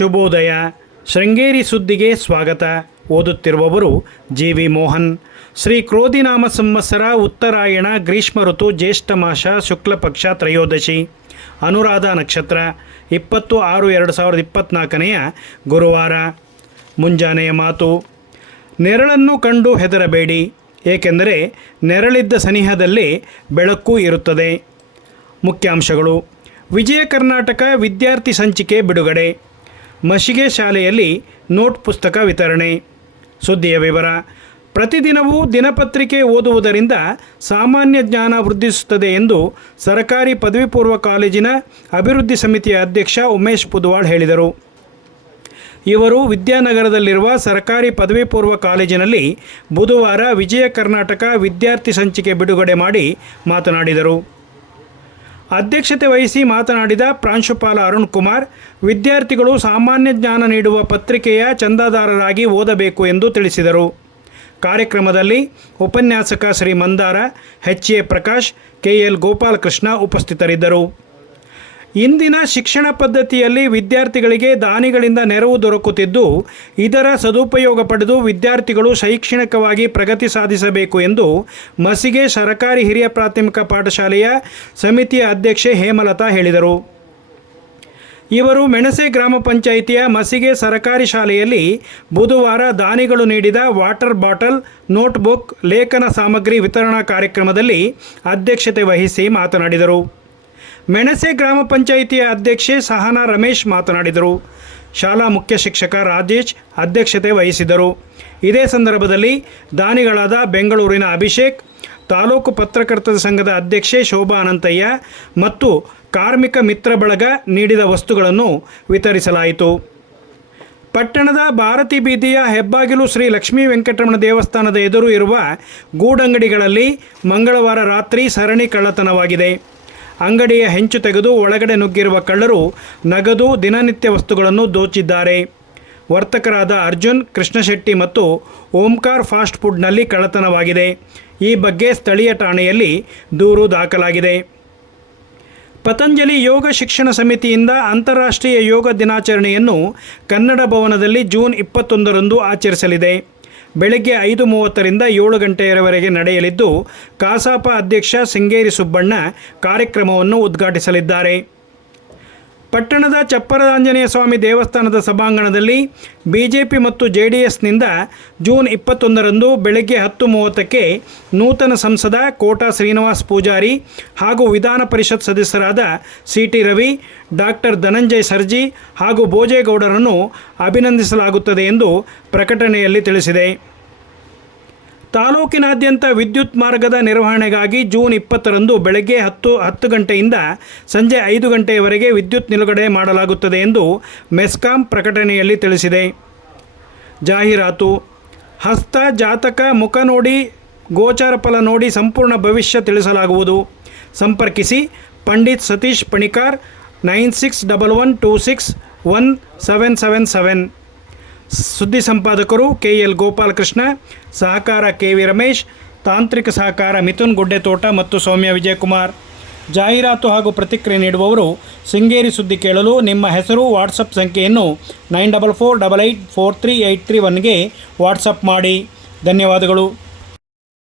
ಶುಭೋದಯ. ಶೃಂಗೇರಿ ಸುದ್ದಿಗೆ ಸ್ವಾಗತ. ಓದುತ್ತಿರುವವರು ಜಿ ವಿ ಮೋಹನ್. ಶ್ರೀ ಕ್ರೋಧಿನಾಮ ಸಂವತ್ಸರ ಉತ್ತರಾಯಣ ಗ್ರೀಷ್ಮ ಋತು ಜ್ಯೇಷ್ಠ ಮಾಸ ಶುಕ್ಲಪಕ್ಷ ತ್ರಯೋದಶಿ. ಅನುರಾಧ ನಕ್ಷತ್ರ, ಇಪ್ಪತ್ತು ಆರು ಎರಡು ಸಾವಿರದ ಇಪ್ಪತ್ತ್ನಾಲ್ಕನೆಯ ಗುರುವಾರ. ಮುಂಜಾನೆಯ ಮಾತು. ನೆರಳನ್ನು ಕಂಡು ಹೆದರಬೇಡಿ, ಏಕೆಂದರೆ ನೆರಳಿದ್ದ ಸನಿಹದಲ್ಲಿ ಬೆಳಕು ಇರುತ್ತದೆ. ಮುಖ್ಯಾಂಶಗಳು. ವಿಜಯ ಕರ್ನಾಟಕ ವಿದ್ಯಾರ್ಥಿ ಸಂಚಿಕೆ ಬಿಡುಗಡೆ. ಮಶಿಗೆ ಶಾಲೆಯಲ್ಲಿ ನೋಟ್ ಪುಸ್ತಕ ವಿತರಣೆ. ಸುದ್ದಿಯ ವಿವರ, ಪ್ರತಿದಿನವೂ ದಿನಪತ್ರಿಕೆ ಓದುವುದರಿಂದ ಸಾಮಾನ್ಯ ಜ್ಞಾನ ವೃದ್ಧಿಸುತ್ತದೆ ಎಂದು ಸರಕಾರಿ ಪದವಿ ಪೂರ್ವ ಕಾಲೇಜಿನ ಅಭಿವೃದ್ಧಿ ಸಮಿತಿಯ ಅಧ್ಯಕ್ಷ ಉಮೇಶ್ ಪುದ್ವಾಳ್ ಹೇಳಿದರು. ಇವರು ವಿದ್ಯಾನಗರದಲ್ಲಿರುವ ಸರ್ಕಾರಿ ಪದವಿ ಪೂರ್ವ ಕಾಲೇಜಿನಲ್ಲಿ ಬುಧವಾರ ವಿಜಯ ಕರ್ನಾಟಕ ವಿದ್ಯಾರ್ಥಿ ಸಂಚಿಕೆ ಬಿಡುಗಡೆ ಮಾಡಿ ಮಾತನಾಡಿದರು. ಅಧ್ಯಕ್ಷತೆ ವಹಿಸಿ ಮಾತನಾಡಿದ ಪ್ರಾಂಶುಪಾಲ ಅರುಣ್ ಕುಮಾರ್, ವಿದ್ಯಾರ್ಥಿಗಳು ಸಾಮಾನ್ಯ ಜ್ಞಾನ ನೀಡುವ ಪತ್ರಿಕೆಯ ಚಂದಾದಾರರಾಗಿ ಓದಬೇಕು ಎಂದು ತಿಳಿಸಿದರು. ಕಾರ್ಯಕ್ರಮದಲ್ಲಿ ಉಪನ್ಯಾಸಕ Shri Mandara, H A Prakash KL Gopalakrishna ಉಪಸ್ಥಿತರಿದ್ದರು. ಇಂದಿನ ಶಿಕ್ಷಣ ಪದ್ಧತಿಯಲ್ಲಿ ವಿದ್ಯಾರ್ಥಿಗಳಿಗೆ ದಾನಿಗಳಿಂದ ನೆರವು ದೊರಕುತ್ತಿದ್ದು, ಇದರ ಸದುಪಯೋಗ ಪಡೆದು ವಿದ್ಯಾರ್ಥಿಗಳು ಶೈಕ್ಷಣಿಕವಾಗಿ ಪ್ರಗತಿ ಸಾಧಿಸಬೇಕು ಎಂದು ಮಸಿಗೆ ಸರಕಾರಿ ಹಿರಿಯ ಪ್ರಾಥಮಿಕ ಪಾಠಶಾಲೆಯ ಸಮಿತಿಯ ಅಧ್ಯಕ್ಷೆ ಹೇಮಲತಾ ಹೇಳಿದರು. ಇವರು ಮೆಣಸೆ ಗ್ರಾಮ ಪಂಚಾಯಿತಿಯ ಮಸಿಗೆ ಸರಕಾರಿ ಶಾಲೆಯಲ್ಲಿ ಬುಧವಾರ ದಾನಿಗಳು ನೀಡಿದ ವಾಟರ್ ಬಾಟಲ್, ನೋಟ್ಬುಕ್, ಲೇಖನ ಸಾಮಗ್ರಿ ವಿತರಣಾ ಕಾರ್ಯಕ್ರಮದಲ್ಲಿ ಅಧ್ಯಕ್ಷತೆ ವಹಿಸಿ ಮಾತನಾಡಿದರು. ಮೆಣಸೆ ಗ್ರಾಮ ಪಂಚಾಯಿತಿಯ ಅಧ್ಯಕ್ಷೆ ಸಹನಾ ರಮೇಶ್ ಮಾತನಾಡಿದರು. ಶಾಲಾ ಮುಖ್ಯ ಶಿಕ್ಷಕ ರಾಜೇಶ್ ಅಧ್ಯಕ್ಷತೆ ವಹಿಸಿದರು. ಇದೇ ಸಂದರ್ಭದಲ್ಲಿ ದಾನಿಗಳಾದ ಬೆಂಗಳೂರಿನ ಅಭಿಷೇಕ್, ತಾಲೂಕು ಪತ್ರಕರ್ತರ ಸಂಘದ ಅಧ್ಯಕ್ಷೆ ಶೋಭಾ ಅನಂತಯ್ಯ ಮತ್ತು ಕಾರ್ಮಿಕ ಮಿತ್ರ ಬಳಗ ನೀಡಿದ ವಸ್ತುಗಳನ್ನು ವಿತರಿಸಲಾಯಿತು. ಪಟ್ಟಣದ ಭಾರತಿ ಬೀದಿಯ ಹೆಬ್ಬಾಗಿಲು ಶ್ರೀ ಲಕ್ಷ್ಮೀ ವೆಂಕಟರಮಣ ದೇವಸ್ಥಾನದ ಎದುರು ಇರುವ ಗೂಡಂಗಡಿಗಳಲ್ಲಿ ಮಂಗಳವಾರ ರಾತ್ರಿ ಸರಣಿ ಕಳ್ಳತನವಾಗಿದೆ. ಅಂಗಡಿಯ ಹೆಂಚು ತೆಗೆದು ಒಳಗಡೆ ನುಗ್ಗಿರುವ ಕಳ್ಳರು ನಗದು ದಿನನಿತ್ಯ ವಸ್ತುಗಳನ್ನು ದೋಚಿದ್ದಾರೆ. ವರ್ತಕರಾದ ಅರ್ಜುನ್, ಕೃಷ್ಣಶೆಟ್ಟಿ ಮತ್ತು ಓಂಕಾರ್ ಫಾಸ್ಟ್ ಫುಡ್ನಲ್ಲಿ ಕಳ್ಳತನವಾಗಿದೆ. ಈ ಬಗ್ಗೆ ಸ್ಥಳೀಯ ಠಾಣೆಯಲ್ಲಿ ದೂರು ದಾಖಲಾಗಿದೆ. ಪತಂಜಲಿ ಯೋಗ ಶಿಕ್ಷಣ ಸಮಿತಿಯಿಂದ ಅಂತಾರಾಷ್ಟ್ರೀಯ ಯೋಗ ದಿನಾಚರಣೆಯನ್ನು ಕನ್ನಡ ಭವನದಲ್ಲಿ ಜೂನ್ ಇಪ್ಪತ್ತೊಂದರಂದು ಆಚರಿಸಲಿದೆ. ಬೆಳಗ್ಗೆ ಐದು ಮೂವತ್ತರಿಂದ ಏಳು ಗಂಟೆಯವರೆಗೆ ನಡೆಯಲಿದ್ದು ಕಸಾಪ ಅಧ್ಯಕ್ಷ ಸಿಂಗೇರಿ ಸುಬ್ಬಣ್ಣ ಕಾರ್ಯಕ್ರಮವನ್ನು ಉದ್ಘಾಟಿಸಲಿದ್ದಾರೆ. ಪಟ್ಟಣದ ಚಪ್ಪರಾಂಜನೇಯ ಸ್ವಾಮಿ ದೇವಸ್ಥಾನದ ಸಭಾಂಗಣದಲ್ಲಿ ಬಿಜೆಪಿ ಮತ್ತು ಜೆ ಡಿ ಎಸ್ನಿಂದ ಜೂನ್ ಇಪ್ಪತ್ತೊಂದರಂದು ಬೆಳಗ್ಗೆ ಹತ್ತು ಮೂವತ್ತಕ್ಕೆ ನೂತನ ಸಂಸದ ಕೋಟಾ ಶ್ರೀನಿವಾಸ್ ಪೂಜಾರಿ ಹಾಗೂ ವಿಧಾನ ಪರಿಷತ್ ಸದಸ್ಯರಾದ C T Ravi, doctor Dhananjay Sarji ಹಾಗೂ ಭೋಜೇಗೌಡರನ್ನು ಅಭಿನಂದಿಸಲಾಗುತ್ತದೆ ಎಂದು ಪ್ರಕಟಣೆಯಲ್ಲಿ ತಿಳಿಸಿದೆ. ತಾಲೂಕಿನಾದ್ಯಂತ ವಿದ್ಯುತ್ ಮಾರ್ಗದ ನಿರ್ವಹಣೆಗಾಗಿ ಜೂನ್ ಇಪ್ಪತ್ತರಂದು ಬೆಳಗ್ಗೆ ಹತ್ತು ಹತ್ತು ಗಂಟೆಯಿಂದ ಸಂಜೆ ಐದು ಗಂಟೆಯವರೆಗೆ ವಿದ್ಯುತ್ ನಿಲುಗಡೆ ಮಾಡಲಾಗುತ್ತದೆ ಎಂದು ಮೆಸ್ಕಾಂ ಪ್ರಕಟಣೆಯಲ್ಲಿ ತಿಳಿಸಿದೆ. ಜಾಹೀರಾತು, ಹಸ್ತ ಜಾತಕ ಮುಖ ನೋಡಿ, ಗೋಚಾರ ಫಲ ನೋಡಿ ಸಂಪೂರ್ಣ ಭವಿಷ್ಯ ತಿಳಿಸಲಾಗುವುದು. ಸಂಪರ್ಕಿಸಿ Pandit Satish Panikar, nine six double one two six one seven seven seven. ಸುದ್ದಿ ಸಂಪಾದಕರು ಕೆ ಎಲ್ ಗೋಪಾಲಕೃಷ್ಣ, ಸಹಕಾರ ಕೆ ವಿ ರಮೇಶ್, ತಾಂತ್ರಿಕ ಸಹಕಾರ ಮಿಥುನ್ ಗುಡ್ಡೆತೋಟ ಮತ್ತು ಸೌಮ್ಯ ವಿಜಯಕುಮಾರ್. ಜಾಹೀರಾತು ಹಾಗೂ ಪ್ರತಿಕ್ರಿಯೆ ನೀಡುವವರು ಶೃಂಗೇರಿ ಸುದ್ದಿ ಕೇಳಲು ನಿಮ್ಮ ಹೆಸರು, ವಾಟ್ಸಪ್ ಸಂಖ್ಯೆಯನ್ನು nine double four double eight four three eight three ಒನ್ಗೆ WhatsApp ಮಾಡಿ. ಧನ್ಯವಾದಗಳು.